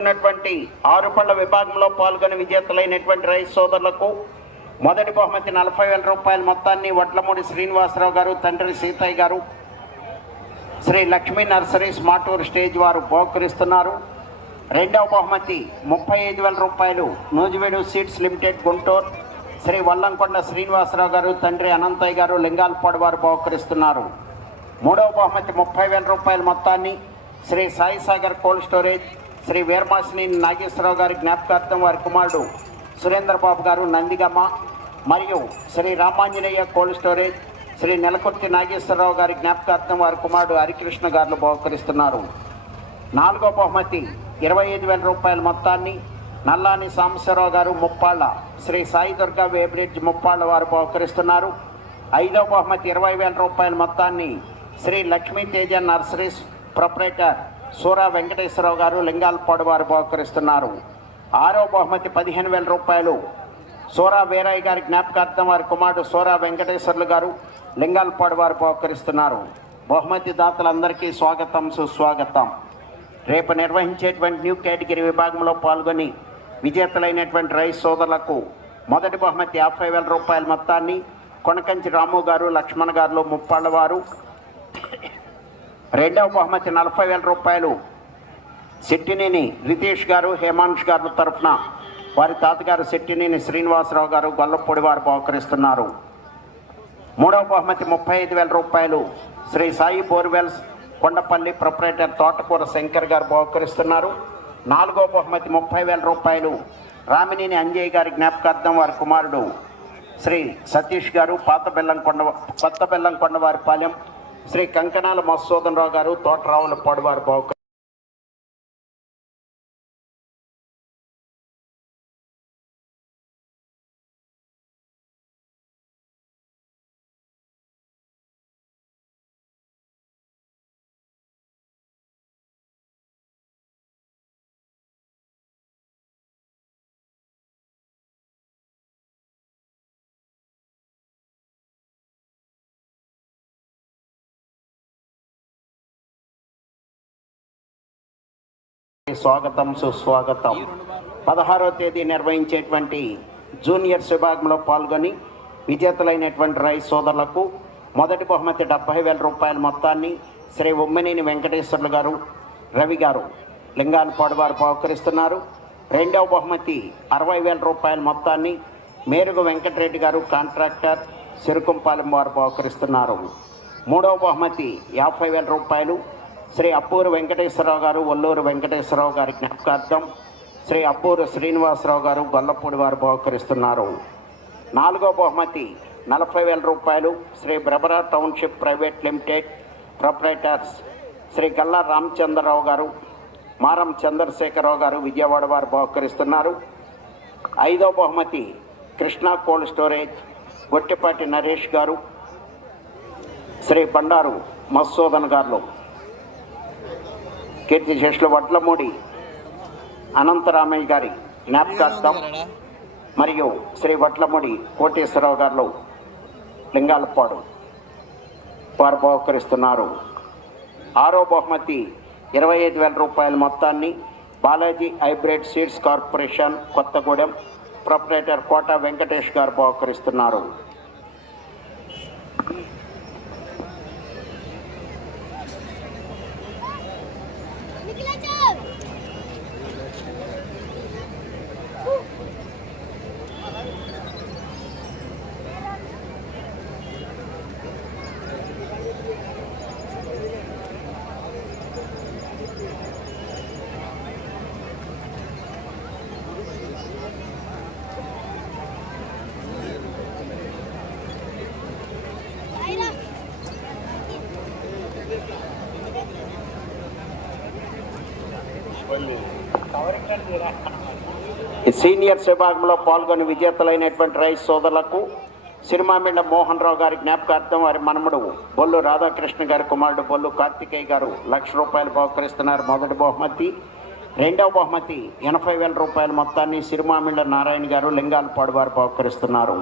ఉన్నటువంటి ఆరు పళ్ళ విభాగంలో పాల్గొని విజేతలైనటువంటి రైతు సోదరులకు మొదటి బహుమతి నలభై వేల రూపాయల మొత్తాన్ని వడ్లమూడి శ్రీనివాసరావు గారు తండ్రి సీతయ్య గారు శ్రీ లక్ష్మీ నర్సరీస్ మాటూరు స్టేజ్ వారు బహుకరిస్తున్నారు. రెండవ బహుమతి ముప్పై ఐదు వేల రూపాయలు నూజివేడు సీడ్స్ లిమిటెడ్ గుంటూరు శ్రీ వల్లంకొండ శ్రీనివాసరావు గారు తండ్రి అనంతయ్య గారు లింగాలపాడు వారు బహుకరిస్తున్నారు. మూడవ బహుమతి ముప్పై వేల రూపాయల మొత్తాన్ని శ్రీ సాయిసాగర్ కోల్డ్ స్టోరేజ్ శ్రీ వీరమాసిని నాగేశ్వరరావు గారి జ్ఞాపకార్థం వారి కుమారుడు సురేంద్రబాబు గారు నందిగమ్మ మరియు శ్రీ రామాంజనేయ కోల్డ్ స్టోరేజ్ శ్రీ నెలకొర్తి నాగేశ్వరరావు గారి జ్ఞాపకార్థం వారి కుమారుడు హరికృష్ణ గారు బహుకరిస్తున్నారు. నాలుగో బహుమతి ఇరవై ఐదు వేల రూపాయల మొత్తాన్ని నల్లాని సాంబశ్వరరావు గారు ముప్పాళ్ళ శ్రీ సాయి దుర్గా వేబ్రిడ్జ్ ముప్పాళ్ళ వారు బహుకరిస్తున్నారు. ఐదో బహుమతి ఇరవై వేల రూపాయల మొత్తాన్ని శ్రీ లక్ష్మీ తేజ నర్సరీస్ ప్రొపరేటర్ సూరా వెంకటేశ్వరరావు గారు లింగాలపాడు వారు బహుకరిస్తున్నారు. ఆరో బహుమతి పదిహేను వేల రూపాయలు. సూరా వీరయ్య గారి జ్ఞాపకార్థం వారి కుమారుడు సూరా వెంకటేశ్వర్లు గారు లింగాలపాడు వారు బహుకరిస్తున్నారు. బహుమతి దాతలందరికీ స్వాగతం సుస్వాగతం. రేపు నిర్వహించేటువంటి న్యూ కేటగిరీ విభాగంలో పాల్గొని విజేతలైనటువంటి రైస్ సోదరులకు మొదటి బహుమతి యాభై వేల రూపాయల మొత్తాన్ని కొనకంచి రాము గారు లక్ష్మణ్ గారు ముప్పాళ్ళ వారు రెండవ బహుమతి నలభై వేల రూపాయలు. శెట్టినేని రితేష్ గారు హేమాంష్ గారు తరఫున వారి తాతగారు శెట్టినేని శ్రీనివాసరావు గారు గొల్లపొడి వారు బహుకరిస్తున్నారు. మూడవ బహుమతి ముప్పై ఐదు వేల రూపాయలు. శ్రీ సాయి బోర్వెల్స్ కొండపల్లి ప్రొపరేటర్ తోటకూర శంకర్ గారు బహుకరిస్తున్నారు. నాలుగో బహుమతి ముప్పై వేల రూపాయలు. రామినేని అంజయ్ గారి జ్ఞాపకార్థం వారి కుమారుడు శ్రీ సతీష్ గారు పాత బెల్లం కొండ కొత్త బెల్లం కొండవారిపాలెం శ్రీ కంకణాల మధుసూదన్ రావు గారు తోటరావుల పొడవారు బహుకరి స్వాగతం సుస్వాగతం. పదహారో తేదీ నిర్వహించేటువంటి జూనియర్స్ విభాగంలో పాల్గొని విజేతలైనటువంటి రైస్ సోదరులకు మొదటి బహుమతి డెబ్బై వేల రూపాయల మొత్తాన్ని శ్రీ ఉమ్మినేని వెంకటేశ్వర్లు గారు రవి గారు లింగాలపాడు వారు బహుకరిస్తున్నారు. రెండవ బహుమతి అరవై వేల రూపాయల మొత్తాన్ని మేరుగు వెంకటరెడ్డి గారు కాంట్రాక్టర్ సిరుకుంపాలెం వారు బహుకరిస్తున్నారు. మూడవ బహుమతి యాభై వేల రూపాయలు శ్రీ అప్పూరు వెంకటేశ్వరరావు గారు ఒల్లూరు వెంకటేశ్వరరావు గారి జ్ఞాపకార్థం శ్రీ అప్పూరు శ్రీనివాసరావు గారు గొల్లపూడి వారు బహుకరిస్తున్నారు. నాలుగో బహుమతి నలభై వేల రూపాయలు Shri బ్రబరా township private limited proprietors Sri Galla Ramachandrarao garu Maram Chandrasekhararao garu Vijayawada వారు బహుకరిస్తున్నారు. ఐదో బహుమతి కృష్ణా కోల్డ్ స్టోరేజ్ గొట్టిపాటి నరేష్ గారు శ్రీ బండారు మధుసూదన్ గారు. కీర్తి శేషులు వడ్లమూడి అనంతరామయ్య గారి జ్ఞాపకార్థం మరియు శ్రీ వడ్లమూడి కోటేశ్వరరావు గారు లింగాలపాడు వారు బహుకరిస్తున్నారు. ఆరో బహుమతి ఇరవై ఐదు వేల రూపాయల మొత్తాన్ని Balaji hybrid seeds corporation Kothagudem proprietor Kota Venkatesh garu బహుకరిస్తున్నారు. Pergi lah, Cik. Seniors విభాగంలో పాల్గొని విజేతలైనటువంటి రైస్ సోదరులకు సిరిమామిళ్ళ మోహన్ రావు గారి జ్ఞాపకార్థం వారి మనముడు బొల్లు రాధాకృష్ణ గారి కుమారుడు బొల్లు కార్తికేయ గారు లక్ష రూపాయలు బహుకరిస్తున్నారు. మొదటి బహుమతి. రెండవ బహుమతి ఎనభై వేల రూపాయల మొత్తాన్ని సిరిమామిళ్ళ నారాయణ గారు లింగాలపాడు వారు బహుకరిస్తున్నారు.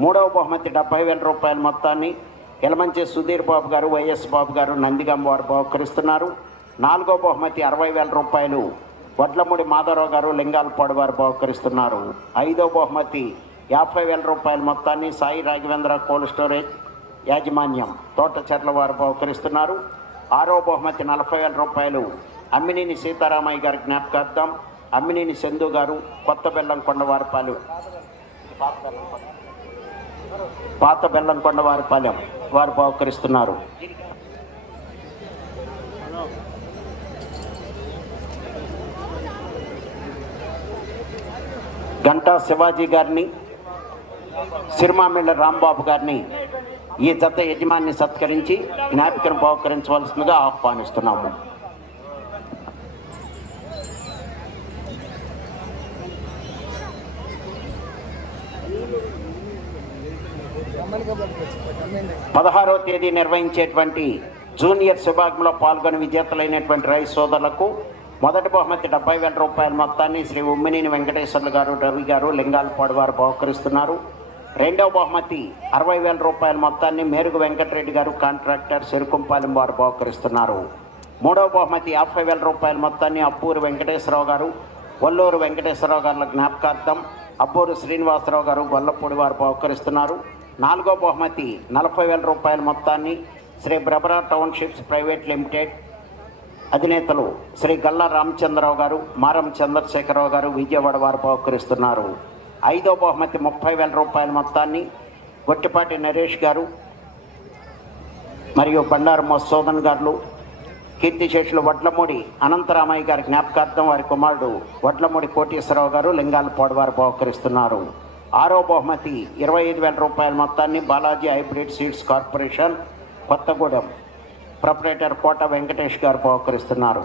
మూడవ బహుమతి డెబ్బై వేల రూపాయల మొత్తాన్ని ఎలమంచి సుధీర్ బాబు గారు వైఎస్ బాబు గారు నందిగం వారు బహుకరిస్తున్నారు. నాలుగో బహుమతి అరవై వేల రూపాయలు వడ్లమూడి మాధవరావు గారు లింగాలపాడు వారు బహుకరిస్తున్నారు. ఐదో బహుమతి యాభై వేల రూపాయల మొత్తాన్ని సాయి రాఘవేంద్ర కోల్డ్ స్టోరేజ్ యాజమాన్యం తోటచెర్ల వారు బహుకరిస్తున్నారు. ఆరో బహుమతి నలభై వేల రూపాయలు అమ్మినేని సీతారామయ్య గారి జ్ఞాపకార్థం అమ్మినేని చందు గారు కొత్త బెల్లం కొండవారిపాలు పాత బెల్లం కొండవారిపాలెం వారు బహుకరిస్తున్నారు. గంటా శివాజీ గారిని సిరిమామిళ్ళ రాంబాబు గారిని ఈ జత యజమాన్ని సత్కరించి జ్ఞాపికను బహుకరించవలసిందిగా ఆహ్వానిస్తున్నాము. పదహారో తేదీ నిర్వహించేటువంటి జూనియర్ విభాగంలో పాల్గొని విజేతలైనటువంటి రైతు సోదరులకు మొదటి బహుమతి డెబ్బై వేల రూపాయల మొత్తాన్ని శ్రీ ఉమ్మినేని వెంకటేశ్వర్లు గారు రవి గారు లింగాలపాడు వారు బహుకరిస్తున్నారు. రెండవ బహుమతి అరవై వేల రూపాయల మొత్తాన్ని మేరుగు వెంకటరెడ్డి గారు కాంట్రాక్టర్ చెరుకుంపాలెం వారు బహుకరిస్తున్నారు. మూడవ బహుమతి యాభై వేల రూపాయల మొత్తాన్ని అప్పూరు వెంకటేశ్వరరావు గారు వల్లూరు వెంకటేశ్వరరావు గారుల జ్ఞాపకార్థం అప్పూరు శ్రీనివాసరావు గారు గొల్లపూడి వారు బహుకరిస్తున్నారు. నాలుగో బహుమతి నలభై వేల రూపాయల మొత్తాన్ని శ్రీ బ్రబరా టౌన్షిప్స్ ప్రైవేట్ లిమిటెడ్ అధినేతలు శ్రీ గల్లా రామచంద్రరావు గారు మారం చంద్రశేఖరరావు గారు విజయవాడ వారు బహుకరిస్తున్నారు. ఐదో బహుమతి ముప్పై వేల రూపాయల మొత్తాన్ని గొట్టిపాటి నరేష్ గారు మరియు బండారు మధుసూదన్ గారు కీర్తిశేషులు వడ్లమూడి అనంతరామయ్య గారి జ్ఞాపకార్థం వారి కుమారుడు వడ్లమూడి కోటేశ్వరరావు గారు లింగాలపాడు వారు బహుకరిస్తున్నారు. ఆరో బహుమతి ఇరవై ఐదు వేల రూపాయల మొత్తాన్ని Balaji hybrid seeds corporation Kothagudem. Proprietor Kota Venkatesh garu బహుకరిస్తున్నారు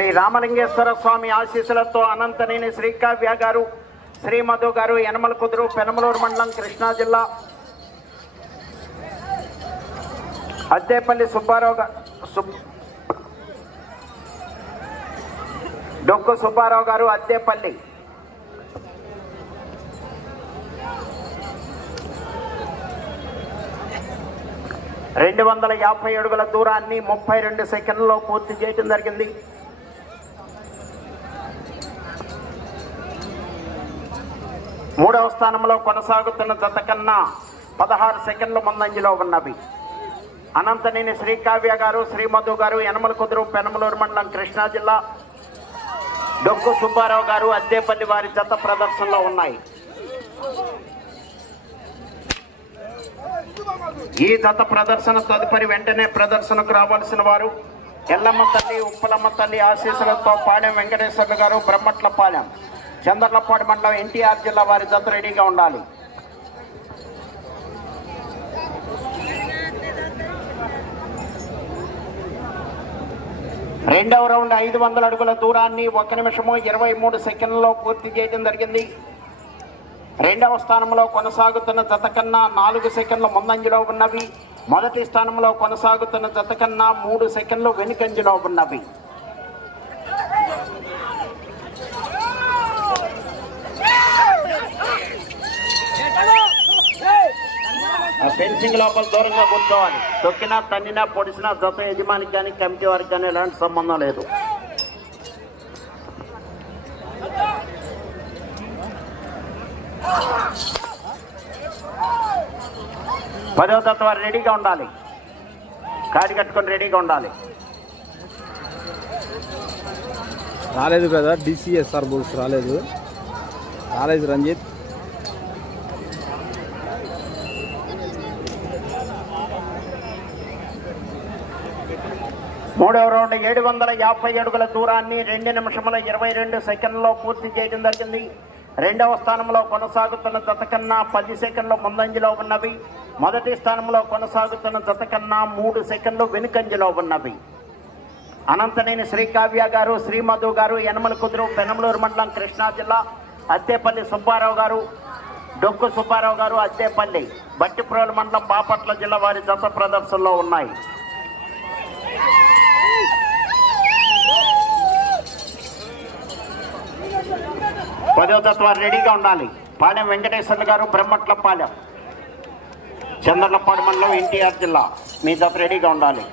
Shri Ramalingeswara Swamy ఆశీస్సులతో అనంతనేని శ్రీకావ్య గారు శ్రీ మధు గారు యనమల కుదురు పెనమలూరు మండలం కృష్ణా జిల్లా. అద్దేపల్లి సుబ్బారావు గారు డొక్కు సుబ్బారావు గారు అద్దేపల్లి. రెండు వందల యాభై అడుగుల దూరాన్ని ముప్పై రెండు సెకండ్లలో పూర్తి చేయడం జరిగింది. మూడవ స్థానంలో కొనసాగుతున్న జత కన్నా పదహారు సెకండ్ల ముందంజలో ఉన్నవి. అనంతనేని శ్రీకావ్య గారు శ్రీమధు గారు యనమల కుదురు పెనమలూరు మండలం కృష్ణా జిల్లా. డొక్కు సుబ్బారావు గారు అద్దేపల్లి వారి జత ప్రదర్శనలో ఉన్నాయి. ఈ జత ప్రదర్శన తదుపరి వెంటనే ప్రదర్శనకు రావాల్సిన వారు ఎల్లమ్మ తల్లి ఉప్పలమ్మ తల్లి ఆశీస్సులతో పాలెం వెంకటేశ్వర్లు గారు బ్రహ్మట్లపాలెం. చంద్రలపాడు మండలం ఎన్టీఆర్ జిల్లా వారి జత రెడీగా ఉండాలి. రెండవ రౌండ్ ఐదు వందల అడుగుల దూరాన్ని ఒక నిమిషము ఇరవై మూడు సెకండ్లలో పూర్తి చేయడం జరిగింది. రెండవ స్థానంలో కొనసాగుతున్న జత కన్నా నాలుగు సెకండ్ల ముందంజలో ఉన్నవి. మొదటి స్థానంలో కొనసాగుతున్న జత కన్నా మూడు సెకండ్లు వెనుకంజలో ఉన్నవి. ఫెన్సింగ్ లోపల దూరంగా కూర్చోవాలి. తొక్కినా తన్నినా పొడిసినా జత యజమానికి కానీ కమిటీ వారికి కానీ ఎలాంటి సంబంధం లేదు. పదో తత్వ వారు రెడీగా ఉండాలి. కాడి కట్టుకొని రెడీగా ఉండాలి. రాలేదు కదా డిసిఎస్ఆర్ బుల్స్ రాలేదు. రాలేదు రంజిత్. మూడవ రౌండ్ ఏడు వందల యాభై అడుగుల దూరాన్ని రెండు నిమిషముల ఇరవై రెండు సెకండ్లలో పూర్తి చేయడం జరిగింది. రెండవ స్థానంలో కొనసాగుతున్న జత కన్నా పది సెకండ్లు ముందంజలో ఉన్నవి. మొదటి స్థానంలో కొనసాగుతున్న జత కన్నా మూడు సెకండ్లు వెనుకంజలో ఉన్నవి. అనంతనేని శ్రీకావ్య గారు శ్రీమధు గారు యనమల కుదురు పెనమలూరు మండలం కృష్ణా జిల్లా అత్తేపల్లి సుబ్బారావు గారు డొక్కు సుబ్బారావు గారు అత్తేపల్లి బట్టిప్రోలు మండలం బాపట్ల జిల్లా వారి జత ప్రదర్శనలో ఉన్నాయి. పదో తత్వ రెడీగా ఉండాలి. పాలెం వెంకటేశ్వర్లు గారు బ్రహ్మట్ల పాలెం చంద్రలపాడు మండలం ఎన్టీఆర్ జిల్లా. మీ జత రెడీగా ఉండాలి.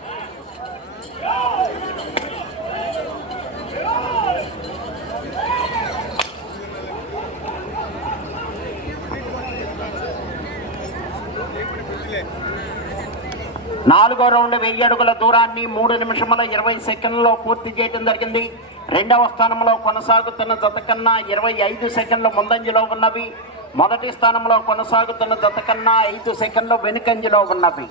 నాలుగో రౌండ్ వెయ్యి అడుగుల దూరాన్ని మూడు నిమిషముల ఇరవై సెకండ్లో పూర్తి చేయడం జరిగింది. రెండవ స్థానంలో కొనసాగుతున్న జత కన్నా ఇరవై ఐదు సెకండ్ల ముందంజలో ఉన్నవి. మొదటి స్థానంలో కొనసాగుతున్న జత కన్నా ఐదు సెకండ్లు వెనుకంజలో ఉన్నవి.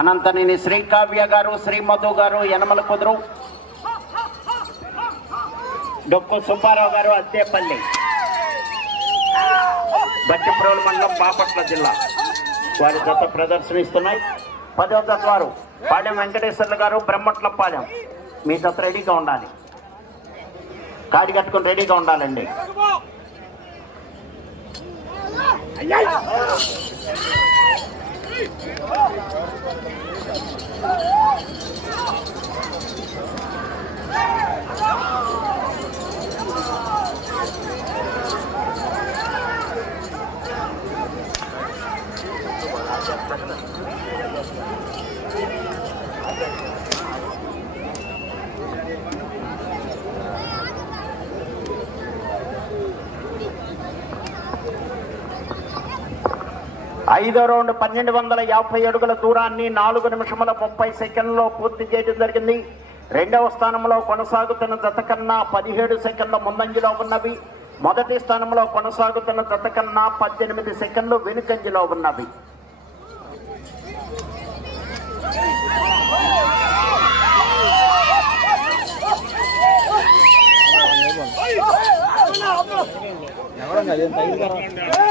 అనంతనేని శ్రీకావ్య గారు శ్రీమధు గారు యనమల కుదురు. డొక్కు సుబ్బారావు గారు అద్దేపల్లి. బట్టిప్రోలు మండలం బాపట్ల జిల్లా. వారి జత ప్రదర్శనిస్తున్నాయి. పదో జత వారు పాలెం వెంకటేశ్వర్లు గారు బ్రహ్మట్ల బ్రహ్మట్లపాలెం మీ జత రెడీగా ఉండాలి. కాడి కట్టుకొని రెడీగా ఉండాలండి. ఐదో రౌండ్ పన్నెండు వందల యాభై అడుగుల దూరాన్ని నాలుగు నిమిషముల ముప్పై సెకండ్లలో పూర్తి చేయడం జరిగింది. రెండవ స్థానంలో కొనసాగుతున్న జత కన్నా పదిహేడు సెకండ్ల ముందంజలో ఉన్నవి. మొదటి స్థానంలో కొనసాగుతున్న జత కన్నా పద్దెనిమిది సెకండ్లు వెనుకంజలో ఉన్నవి. ఎవరండి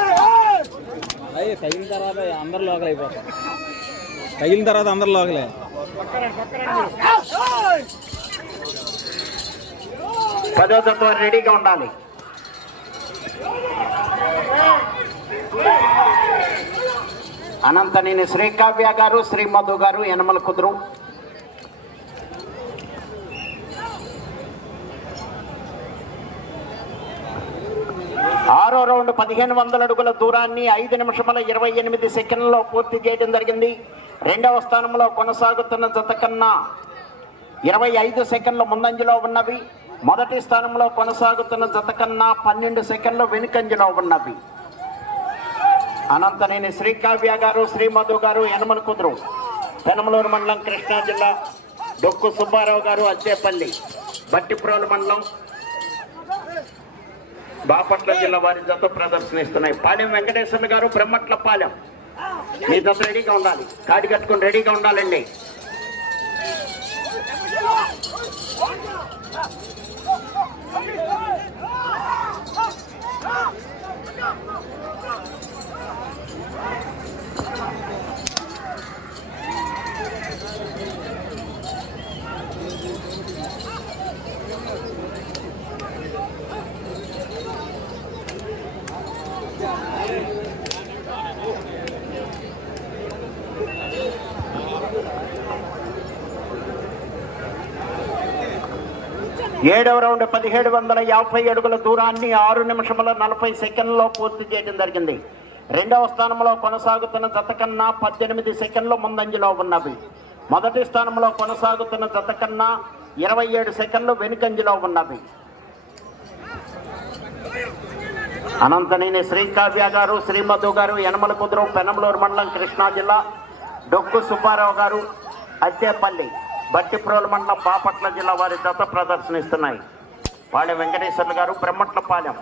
అదేం తగిన తర్వాత అందరు లోకల్ అయిపోతారు. తగిలిన తర్వాత అందరు లోకలే. పదో తత్వం రెడీగా ఉండాలి. అనంతనేని శ్రీకావ్య గారు శ్రీ మధు గారు యనమల కుదురు ఆరో రౌండ్ పదిహేను వందల అడుగుల దూరాన్ని ఐదు నిమిషముల ఇరవై ఎనిమిది సెకండ్లలో పూర్తి చేయడం జరిగింది. రెండవ స్థానంలో కొనసాగుతున్న జత కన్నా ఇరవై ఐదు సెకండ్ల ముందంజలో ఉన్నవి. మొదటి స్థానంలో కొనసాగుతున్న జత కన్నా పన్నెండు సెకండ్లు వెనుకంజలో ఉన్నవి. అనంతనేని శ్రీకావ్య గారు శ్రీమధు గారు యనమల కుదురు పెనమలూరు మండలం కృష్ణా జిల్లా డొక్కు సుబ్బారావు గారు అచ్చేపల్లి. బట్టిప్రోలు మండలం బాపట్ల జిల్లా వారి జత ప్రదర్శనిస్తున్నాయి. పాలెం వెంకటేశ్వర్లు గారు బ్రహ్మట్ల పాలెం. మీ జత రెడీగా ఉండాలి. కాడి కట్టుకొని రెడీగా ఉండాలండి. ఏడవ రౌండ్ పదిహేడు వందల యాభై అడుగుల దూరాన్ని ఆరు నిమిషముల నలభై సెకండ్లో పూర్తి చేయడం జరిగింది. రెండవ స్థానంలో కొనసాగుతున్న జత కన్నా పద్దెనిమిది సెకండ్లు ముందంజలో ఉన్నవి. మొదటి స్థానంలో కొనసాగుతున్న జత కన్నా ఇరవై ఏడు సెకండ్లు వెనుకంజలో ఉన్నవి. అనంతనేని శ్రీకావ్య గారు శ్రీమధు గారు యనమల కుదురు పెనమలూరు మండలం కృష్ణా జిల్లా డొక్కు సుబ్బారావు గారు అత్తేపల్లి బట్టిప్రోలు మండలం బాపట్ల జిల్లా వారి జత ప్రదర్శనిస్తున్నాయి. పాళె వెంకటేశ్వర్లు గారు బ్రహ్మట్లపాలెం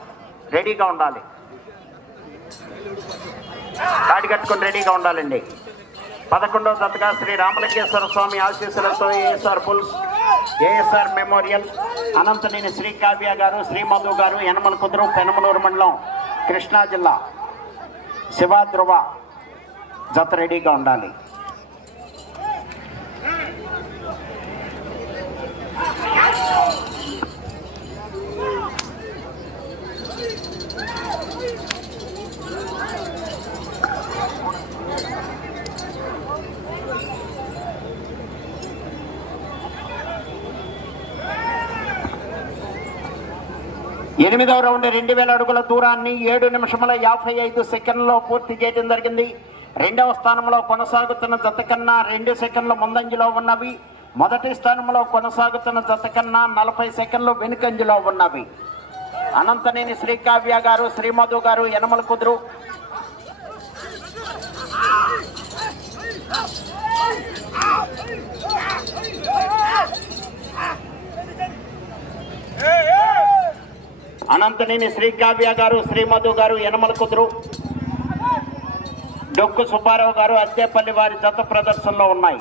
రెడీగా ఉండాలి. కాడి కట్టుకొని రెడీగా ఉండాలండి. పదకొండవ జతగా శ్రీ రామలింగేశ్వర స్వామి ఆశీస్సులతో ASR pulls ASR memorial Ananthaneni Shri Kavya garu Srimadhu గారు యనమల కుదురు పెనమలూరు మండలం కృష్ణా జిల్లా శివాధ్రువ జత రెడీగా ఉండాలి. ఎనిమిదవ రౌండ్ రెండు వేల అడుగుల దూరాన్ని ఏడు నిమిషముల యాభై ఐదు సెకండ్లో పూర్తి చేయడం జరిగింది. రెండవ స్థానంలో కొనసాగుతున్న జత కన్నా రెండు సెకండ్లు ముందంజలో ఉన్నవి. మొదటి స్థానంలో కొనసాగుతున్న జత కన్నా నలభై సెకండ్లు వెనుకంజలో ఉన్నవి. అనంతనేని శ్రీకావ్య గారు శ్రీమధు గారు యనమల కుదురు అనంతనేని శ్రీకావ్య గారు శ్రీమధు గారు యనమల కుదురు. డొక్కు సుబ్బారావు గారు అద్దేపల్లి వారి జత ప్రదర్శనలో ఉన్నాయి.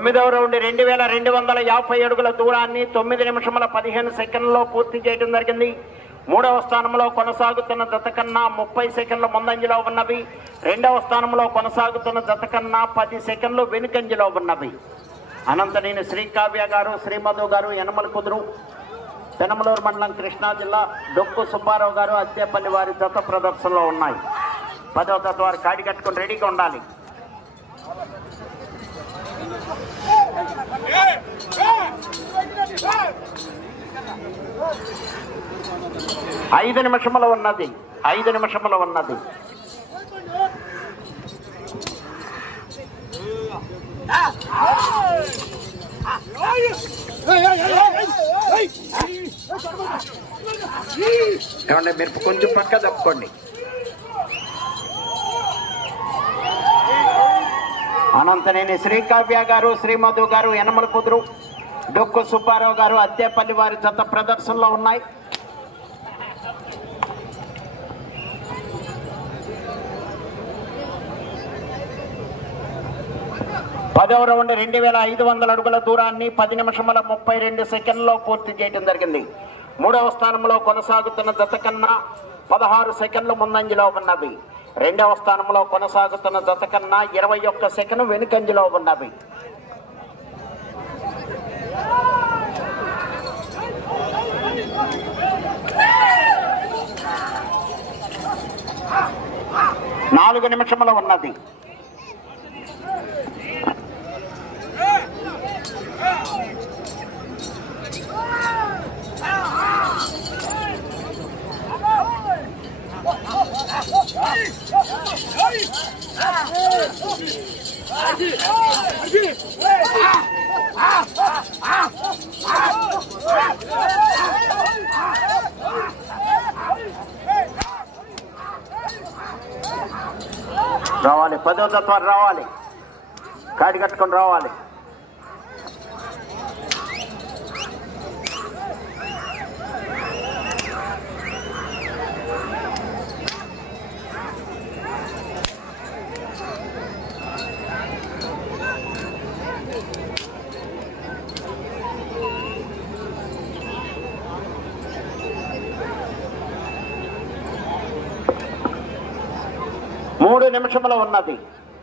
తొమ్మిదవ రౌండ్ రెండు వేల రెండు వందల యాభై అడుగుల దూరాన్ని తొమ్మిది నిమిషముల పదిహేను సెకండ్లలో పూర్తి చేయడం జరిగింది. మూడవ స్థానంలో కొనసాగుతున్న జత కన్నా ముప్పై సెకండ్ల ముందంజలో ఉన్నవి. రెండవ స్థానంలో కొనసాగుతున్న జత కన్నా పది సెకండ్లు వెనుకంజలో ఉన్నవి. అనంతనేని శ్రీకావ్య గారు శ్రీమధు గారు యనమల కుదురు పెనమలూరు మండలం కృష్ణా జిల్లా డొక్కు సుబ్బారావు గారు అత్తేపల్లి వారి జత ప్రదర్శనలో ఉన్నాయి. పదవ జత వారు కాడి కట్టుకొని రెడీగా ఉండాలి. ఐదు నిమిషముల ఉన్నది ఐదు నిమిషముల ఉన్నది. ఏమంటే మీరు కొంచెం పక్క తప్పుకోండి. అనంతనేని శ్రీకావ్య గారు శ్రీమధు గారు యనమల కుదురు డొక్కు సుబ్బారావు గారు అద్దేపల్లి వారి జత ప్రదర్శనలో ఉన్నాయి. పదవ రౌండ్ రెండు వేల ఐదు వందల అడుగుల దూరాన్ని పది నిమిషముల ముప్పై రెండు సెకండ్లో పూర్తి చేయడం జరిగింది. మూడవ స్థానంలో కొనసాగుతున్న జత కన్నా పదహారు సెకండ్లు ముందంజలో ఉన్నవి రెండవ స్థానంలో కొనసాగుతున్న జత కన్నా ఇరవై ఒక్క సెకండ్ వెనుకంజలో ఉన్నవి. నాలుగు నిమిషముల ఉన్నది. రావాలి పదో తత్వాలు రావాలి. కాడి కట్టుకొని రావాలి. మూడు నిమిషముల ఉన్నది.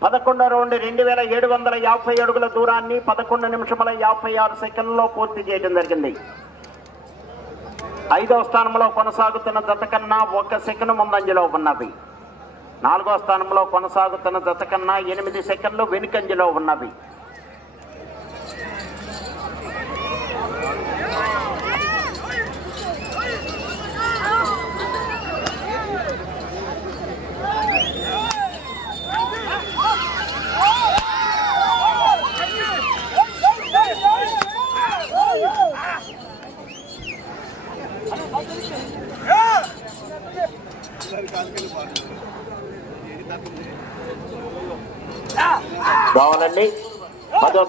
పదకొండు రౌండ్ రెండు వేల ఏడు వందల యాభై అడుగుల దూరాన్ని పదకొండు నిమిషముల యాభై ఆరు సెకండ్లో పూర్తి చేయడం జరిగింది. ఐదవ స్థానంలో కొనసాగుతున్న జత కన్నా ఒక సెకండ్ ముందంజలో ఉన్నవి నాలుగో స్థానంలో కొనసాగుతున్న జత కన్నా ఎనిమిది సెకండ్లు వెనుకంజలో ఉన్నవి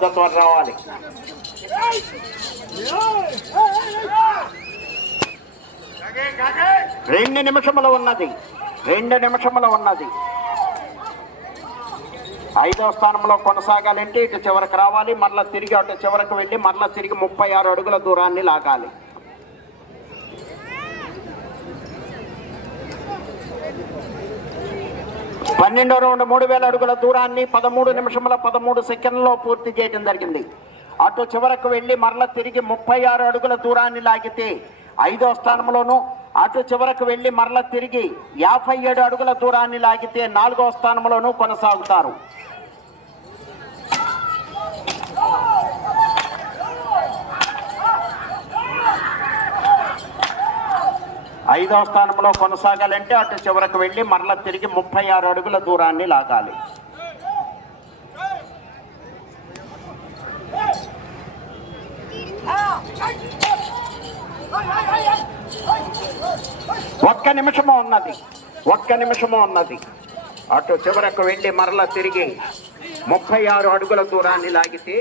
పదో రావాలి. రెండు నిమిషములు ఉన్నది. రెండు నిమిషములు ఉన్నది. ఐదో స్థానంలో కొనసాగాలంటే ఇటు చివరికి రావాలి. మరలా తిరిగి అటు చివరకు వెళ్ళి మరలా తిరిగి ముప్పై ఆరు అడుగుల దూరాన్ని లాగాలి. పన్నెండో రౌండ్ మూడు వేల అడుగుల దూరాన్ని పదమూడు నిమిషముల పదమూడు సెకండ్లో పూర్తి చేయడం జరిగింది. అటు చివరకు వెళ్ళి మరల తిరిగి ముప్పై ఆరు అడుగుల దూరాన్ని లాగితే ఐదో స్థానంలోను అటు చివరకు వెళ్ళి మరల తిరిగి యాభై ఏడు అడుగుల దూరాన్ని లాగితే నాలుగో స్థానంలోనూ కొనసాగుతారు. ఐదవ స్థానంలో కొనసాగాలంటే అటు చివరకు వెళ్ళి మరల తిరిగి ముప్పై ఆరు అడుగుల దూరాన్ని లాగాలి. ఒక్క నిమిషము ఉన్నది. ఒక్క నిమిషము ఉన్నది. అటు చివరకు వెళ్ళి మరల తిరిగి ముప్పై ఆరు అడుగుల దూరాన్ని లాగితే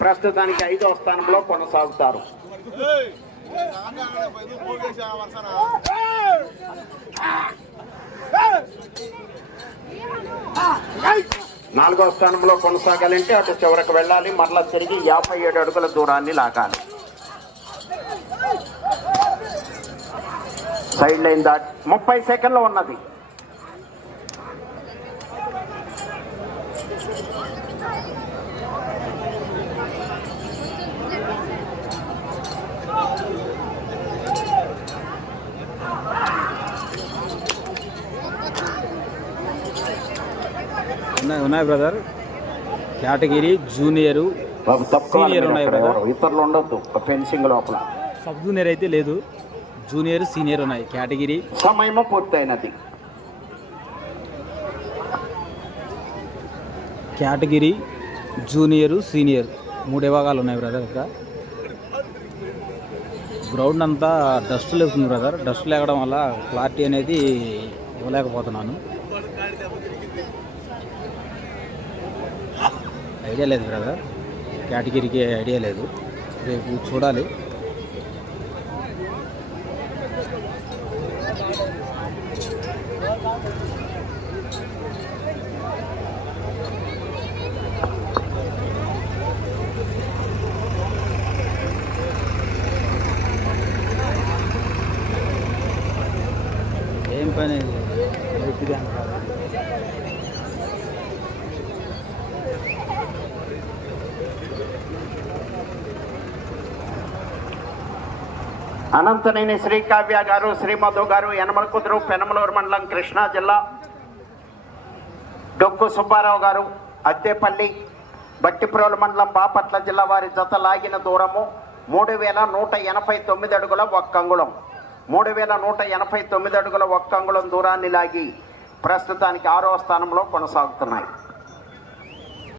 ప్రస్తుతానికి ఐదవ స్థానంలో కొనసాగుతారు. నాలుగో స్థానంలో కొనసాగాలంటే అటు చివరకు వెళ్ళాలి. మరలా తిరిగి యాభై ఏడు అడుగుల దూరాన్ని లాగాలి. సైడ్ లైన్ దాటి ముప్పై సెకండ్లో ఉన్నది. ఉన్నాయి ఉన్నాయి బ్రదర్ కేటగిరీ జూనియరు మీరు ఉన్నాయి. ఎవరు. ఇతరులు ఉండొద్దు ఫెన్సింగ్ లోపల. సబ్ జూనియర్ అయితే లేదు. జూనియర్ సీనియర్ ఉన్నాయి. కేటగిరీ సమయము పూర్తయినది. Category junior senior. మూడు విభాగాలు ఉన్నాయి బ్రదర్ ఇక్కడ. గ్రౌండ్ అంతా డస్ట్ లేకుండా బ్రదర్ డస్ట్ లేకడం వల్ల క్లారిటీ అనేది ఇవ్వలేకపోతున్నాను. ఐడియా లేదు బ్రదర్. కేటగిరీకి ఐడియా లేదు. రేపు చూడాలి. అనంతనేని శ్రీకావ్య గారు శ్రీమధు గారు యనమల కుదురు పెనమలూరు మండలం కృష్ణా జిల్లా. డొక్కు సుబ్బారావు గారు అద్దెపల్లి బట్టిప్రోలు మండలం బాపట్ల జిల్లా వారి జత లాగిన దూరము మూడు వేల నూట ఎనభై తొమ్మిది అడుగుల ఒక్క అంగుళం. మూడు వేల నూట ఎనభై తొమ్మిది అడుగుల ఒక్క అంగుళం దూరాన్ని లాగి ప్రస్తుతానికి ఆరో స్థానంలో కొనసాగుతున్నాయి.